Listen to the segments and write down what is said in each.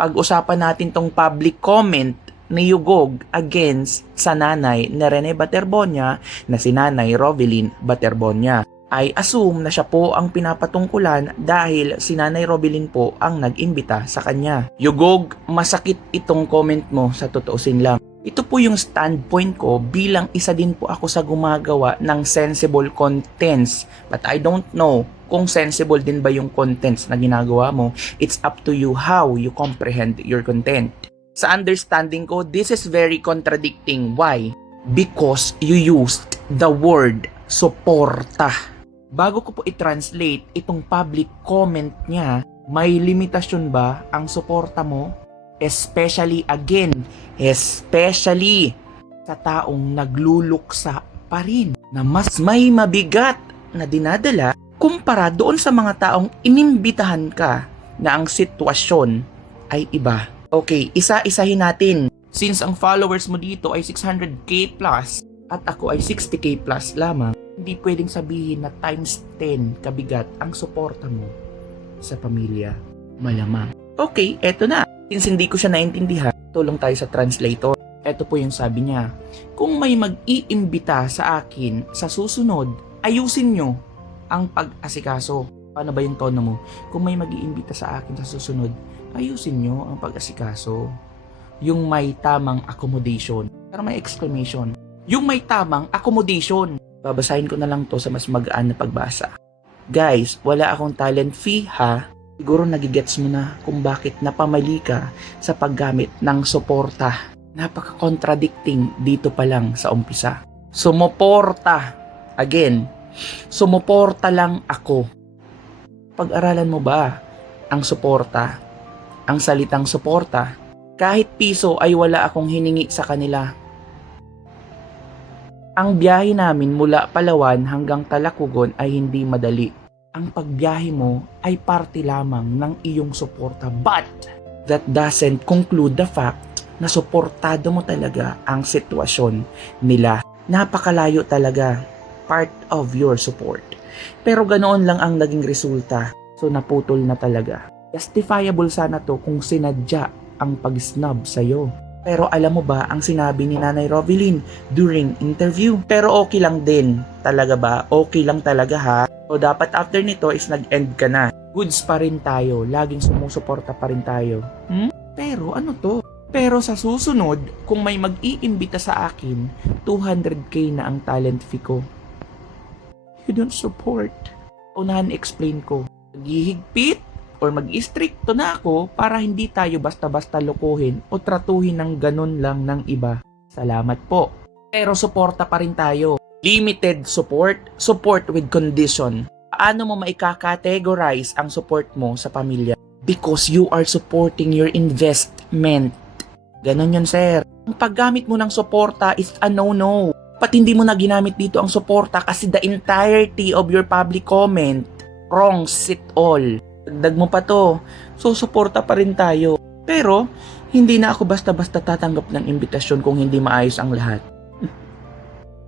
pag-usapan natin tong public comment ni Yugog against sa nanay ni Rene Baterbonia na si Nanay Rovelyn Baterbonia. I assume na siya po ang pinapatungkulan dahil si Nanay Rovelyn po ang nag-imbita sa kanya. Yugog, masakit itong comment mo sa totoosin lang. Ito po yung standpoint ko bilang isa din po ako sa gumagawa ng sensible contents. But I don't know kung sensible din ba yung contents na ginagawa mo. It's up to you how you comprehend your content. Sa understanding ko, this is very contradicting. Why? Because you used the word suporta. Bago ko po i-translate itong public comment niya, may limitasyon ba ang suporta mo? Especially sa taong nagluluksa pa rin na mas may mabigat na dinadala kumpara doon sa mga taong inimbitahan ka na ang sitwasyon ay iba. Okay, isa-isahin natin. Since ang followers mo dito ay 600k plus at ako ay 60k plus lamang, hindi pwedeng sabihin na times 10 kabigat ang suporta mo sa pamilya. Malamang. Okay, eto na. Since hindi ko siya naintindihan, tulong tayo sa translator. Eto po yung sabi niya. Kung may mag-iimbita sa akin sa susunod, ayusin nyo ang pag-asikaso. Paano ba yung tono mo? Kung may mag-iimbita sa akin sa susunod, ayusin nyo ang pag-asikaso. Yung may tamang accommodation. Para may exclamation. Yung may tamang accommodation. Babasahin ko na lang to sa mas magaan na pagbasa. Guys, wala akong talent fee ha. Siguro nagigets mo na kung bakit napamali ka sa paggamit ng suporta. Napaka-contradicting dito pa lang sa umpisa. Sumuporta. Again, sumuporta lang ako. Pag-aralan mo ba ang suporta? Ang salitang suporta? Kahit piso ay wala akong hiningi sa kanila. Ang biyahe namin mula Palawan hanggang Talakugon ay hindi madali. Ang pagbiyahe mo ay parte lamang ng iyong suporta. But that doesn't conclude the fact na suportado mo talaga ang sitwasyon nila. Napakalayo talaga. Part of your support. Pero ganoon lang ang naging resulta. So naputol na talaga. Justifiable sana to kung sinadya ang pag-snub sa'yo. Pero alam mo ba ang sinabi ni Nanay Rovelyn during interview? Pero okay lang din. Talaga ba? Okay lang talaga ha? So dapat after nito is nag-end ka na. Goods pa rin tayo. Laging sumusuporta pa rin tayo. Pero ano to? Pero sa susunod, kung may mag-iimbita sa akin, 200k na ang talent fee ko. You don't support. Unahan explain ko. Maghihigpit or mag-istrikto na ako para hindi tayo basta-basta lokohin o tratuhin ng ganun lang ng iba. Salamat po. Pero suporta pa rin tayo. Limited support, support with condition. Paano mo maika-categorize ang support mo sa pamilya? Because you are supporting your investment. Ganon yun, sir. Ang paggamit mo ng suporta is a no-no. Pat hindi mo na ginamit dito ang suporta kasi the entirety of your public comment wrongs it all. Dagdag mo pa to. So, suporta pa rin tayo. Pero, hindi na ako basta-basta tatanggap ng imbitasyon kung hindi maayos ang lahat.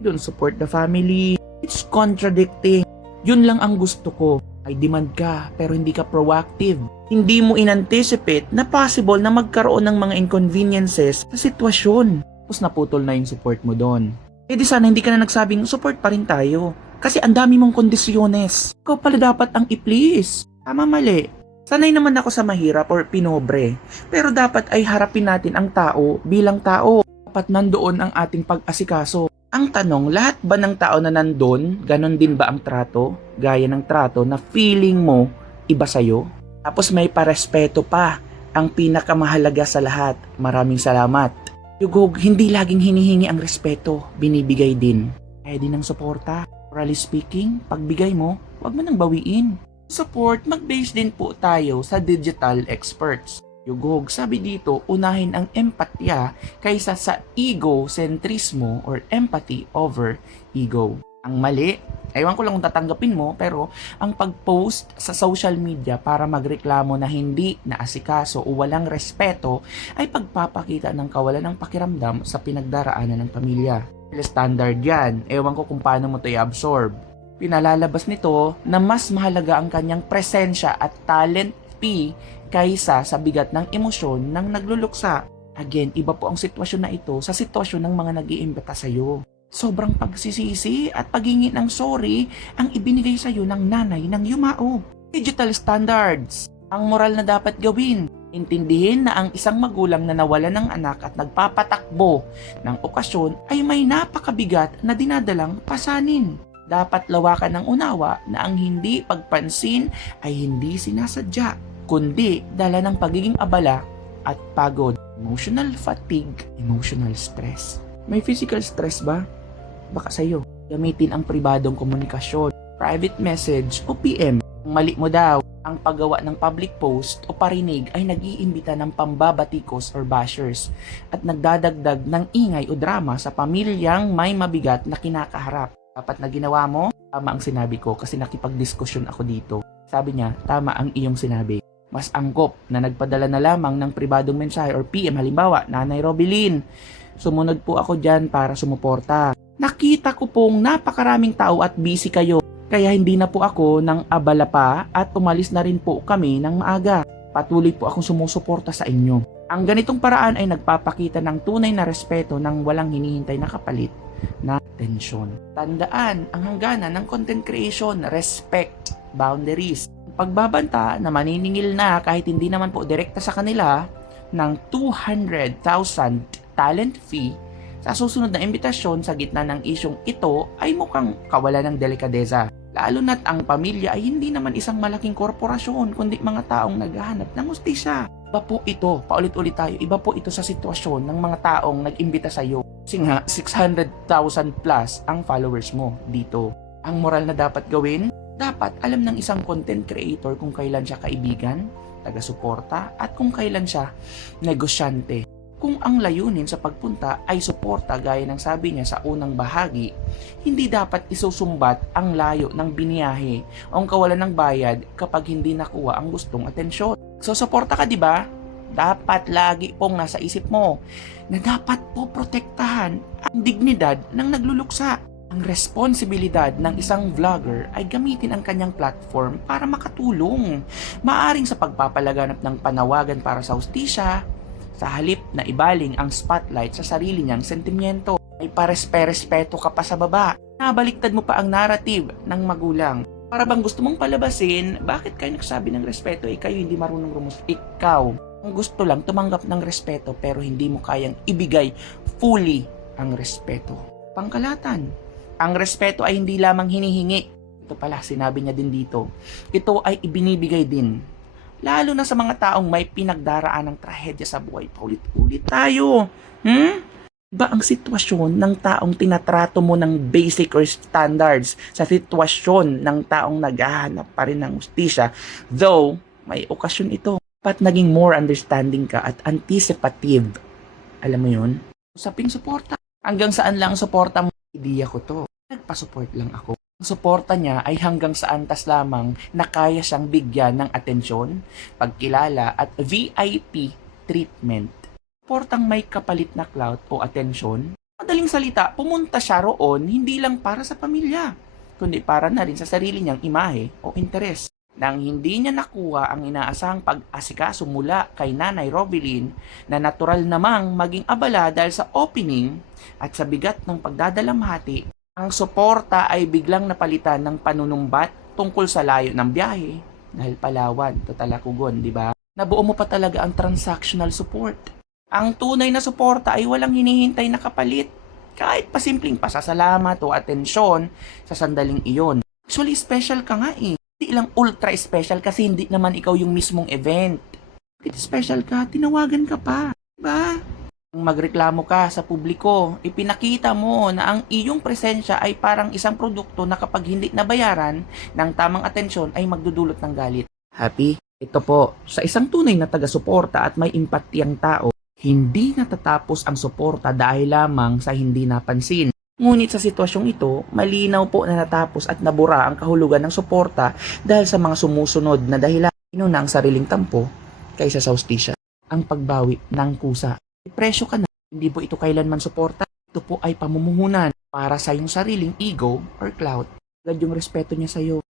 Don't support the family. It's contradicting. Yun lang ang gusto ko. Ay demand ka, pero hindi ka proactive. Hindi mo in-anticipate na possible na magkaroon ng mga inconveniences sa sitwasyon. Tapos naputol na yung support mo doon. Eh di sana hindi ka na nagsabing support pa rin tayo. Kasi ang dami mong kondisyones. Ikaw pala dapat ang i-please. Tama mali. Sanay naman ako sa mahirap or pinobre. Pero dapat ay harapin natin ang tao bilang tao. Dapat nandoon ang ating pag-asikaso. Ang tanong, lahat ba ng tao na nandun, ganon din ba ang trato? Gaya ng trato na feeling mo iba sa'yo? Tapos may parespeto pa. Ang pinakamahalaga sa lahat. Maraming salamat. Yugog, hindi laging hinihingi ang respeto. Binibigay din. Kaya din ang suporta. Morally speaking, pagbigay mo, huwag mo nang bawiin. Support, mag-base din po tayo sa digital experts. Yugog, sabi dito, unahin ang empatya kaysa sa egocentrismo or empathy over ego. Ang mali, ewan ko lang kung tatanggapin mo, pero ang pag-post sa social media para magreklamo na hindi naasikaso o walang respeto ay pagpapakita ng kawalan ng pakiramdam sa pinagdaraanan ng pamilya. Standard yan, ewan ko kung paano mo ito i-absorb. Pinalalabas nito na mas mahalaga ang kanyang presensya at talent kampi kaysa sa bigat ng emosyon ng nagluluksa. Again, iba po ang sitwasyon na ito sa sitwasyon ng mga nag-iimbita sa'yo. Sobrang pagsisisi at paghingi ng sorry ang ibinigay sa'yo ng nanay ng yumao. Digital standards. Ang moral na dapat gawin. Intindihin na ang isang magulang na nawala ng anak at nagpapatakbo ng okasyon ay may napakabigat na dinadalang pasanin. Dapat lawakan ng unawa na ang hindi pagpansin ay hindi sinasadya, kundi dala ng pagiging abala at pagod, emotional fatigue, emotional stress. May physical stress ba? Baka sa'yo. Gamitin ang pribadong komunikasyon, private message o PM. Kung mali mo daw, ang paggawa ng public post o parinig ay nag-iimbita ng pambabatikos or bashers at nagdadagdag ng ingay o drama sa pamilyang may mabigat na kinakaharap. Dapat na ginawa mo, tama ang sinabi ko kasi nakipagdiskusyon ako dito. Sabi niya, tama ang iyong sinabi. Mas angkop na nagpadala na lamang ng pribadong mensahe or PM, halimbawa, Nanay Robilin. Sumunod po ako dyan para sumuporta. Nakita ko pong napakaraming tao at busy kayo. Kaya hindi na po ako nang abala pa at umalis na rin po kami ng maaga. Patuloy po akong sumusuporta sa inyo. Ang ganitong paraan ay nagpapakita ng tunay na respeto ng walang hinihintay na kapalit na atensyon. Tandaan ang hangganan ng content creation, respect, boundaries. Pagbabanta na maniningil na kahit hindi naman po direkta sa kanila ng 200,000 talent fee sa susunod na imbitasyon sa gitna ng isyong ito ay mukhang kawalan ng delikadeza. Lalo na't ang pamilya ay hindi naman isang malaking korporasyon kundi mga taong naghahanap ng hustisya. Iba po ito, paulit-ulit tayo, iba po ito sa sitwasyon ng mga taong nag-imbita sa iyo. Kasi nga, 600,000 plus ang followers mo dito. Ang moral na dapat gawin, dapat alam ng isang content creator kung kailan siya kaibigan, taga-suporta, at kung kailan siya negosyante. Kung ang layunin sa pagpunta ay suporta gaya ng sabi niya sa unang bahagi, hindi dapat isusumbat ang layo ng biniyahe o ang kawalan ng bayad kapag hindi nakuha ang gustong atensyon. So suporta ka, di ba? Dapat lagi pong nasa isip mo na dapat po protektahan ang dignidad ng nagluluksa. Ang responsibilidad ng isang vlogger ay gamitin ang kanyang platform para makatulong. Maaring sa pagpapalaganap ng panawagan para sa hustisya, sa halip na ibaling ang spotlight sa sarili niyang sentimiento, ay parespeto ka pa sa baba. Nabaliktad mo pa ang narrative ng magulang. Para bang gusto mong palabasin, bakit kayo nagsabi ng respeto? Kayo hindi marunong Ikaw, ang gusto lang tumanggap ng respeto pero hindi mo kayang ibigay fully ang respeto. Pangkalatan, ang respeto ay hindi lamang hinihingi. Ito pala, sinabi niya din dito. Ito ay ibinibigay din. Lalo na sa mga taong may pinagdaraan ng trahedya sa buhay. Paulit-ulit tayo. Ba ang sitwasyon ng taong tinatrato mo ng basic or standards sa sitwasyon ng taong naghahanap pa rin ng hustisya? Though, may okasyon ito. Dapat naging more understanding ka at anticipative. Alam mo yun? Usaping suporta. Hanggang saan lang suporta mo? Idea ko to. Nagpasupport lang ako. Ang suporta niya ay hanggang sa antas lamang na kaya siyang bigyan ng atensyon, pagkilala at VIP treatment. Suportang may kapalit na clout o atensyon. Madaling salita, pumunta siya roon hindi lang para sa pamilya, kundi para na rin sa sarili niyang imahe o interes. Nang hindi niya nakuha ang inaasahang pag-asikaso mula kay Nanay Robilin na natural namang maging abala dahil sa opening at sa bigat ng pagdadalamhati, ang suporta ay biglang napalitan ng panunumbat tungkol sa layo ng biyahe dahil Palawan to Talakugon, di ba? Nabuo mo pa talaga ang transactional support. Ang tunay na suporta ay walang hinihintay na kapalit. Kahit pasimpleng pasasalamat o atensyon sa sandaling iyon. Actually, special ka nga eh. Hindi lang ultra special kasi hindi naman ikaw yung mismong event. Bakit special ka? Tinawagan ka pa. Diba? Magreklamo ka sa publiko, ipinakita mo na ang iyong presensya ay parang isang produkto na kapag hindi nabayaran ng tamang atensyon ay magdudulot ng galit. Happy? Ito po, sa isang tunay na taga-suporta at may empatiyang tao, hindi natatapos ang suporta dahil lamang sa hindi napansin. Ngunit sa sitwasyong ito, malinaw po na natapos at nabura ang kahulugan ng suporta dahil sa mga sumusunod na dahilan. Inuna ang sariling tampo kaysa sa hustisya, ang pagbawi ng kusa. Presyo ka na, hindi po ito kailanman suporta. Ito po ay pamumuhunan para sa iyong sariling ego or clout. Agad yung respeto niya sa iyo.